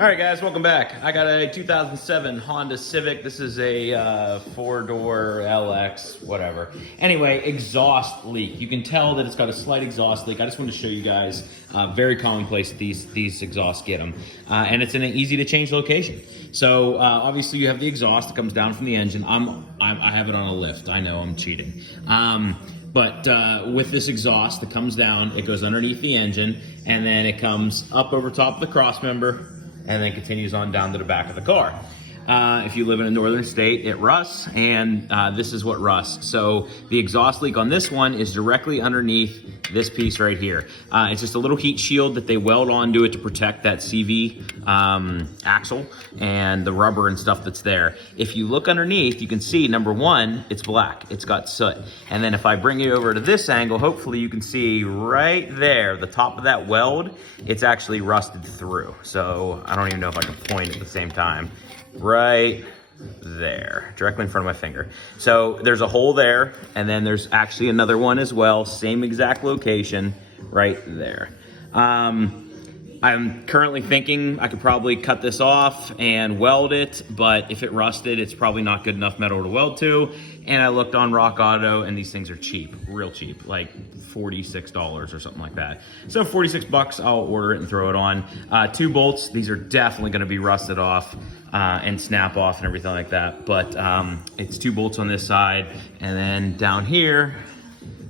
All right, guys, welcome back. I got a 2007 Honda Civic. This is a four-door LX, whatever. Anyway, exhaust leak. You can tell that it's got a slight exhaust leak. I just wanted to show you guys, very commonplace these exhausts get them. And it's in an easy-to-change location. So obviously you have the exhaust that comes down from the engine. I have it on a lift. I know I'm cheating. But with this exhaust that comes down, it goes underneath the engine, and then it comes up over top of the cross member, and then continues on down to the back of the car. If you live in a northern state, it rusts, and this is what rusts. So the exhaust leak on this one is directly underneath this piece right here. It's just a little heat shield that they weld onto it to protect that CV axle and the rubber and stuff that's there. If you look underneath, you can see, number one, it's black. It's got soot. And then if I bring it over to this angle, hopefully you can see right there, the top of that weld, it's actually rusted through. So I don't even know if I can point at the same time. Right there, directly in front of my finger. So there's a hole there, and then there's actually another one as well, same exact location right there. I'm currently thinking I could probably cut this off and weld it, but if it rusted, it's probably not good enough metal to weld to. And I looked on Rock Auto, and these things are cheap, real cheap, like $46 or something like that. So 46 bucks, I'll order it and throw it on. 2 bolts, these are definitely gonna be rusted off and snap off and everything like that. But it's 2 bolts on this side, and then down here,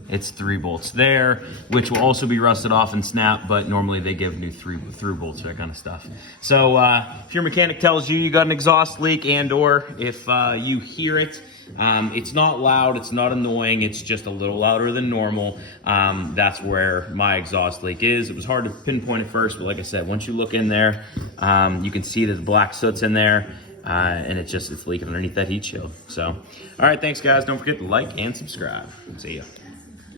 it's 3 bolts there, which will also be rusted off and snap, but normally they give new through bolts, that kind of stuff. So if your mechanic tells you got an exhaust leak, and or if you hear it, it's not loud, it's not annoying, it's just a little louder than normal. That's where my exhaust leak is. It was hard to pinpoint at first, but like I said, once you look in there, you can see that the black soot's in there. And it's leaking underneath that heat shield. So, all right, thanks guys. Don't forget to like and subscribe. See ya.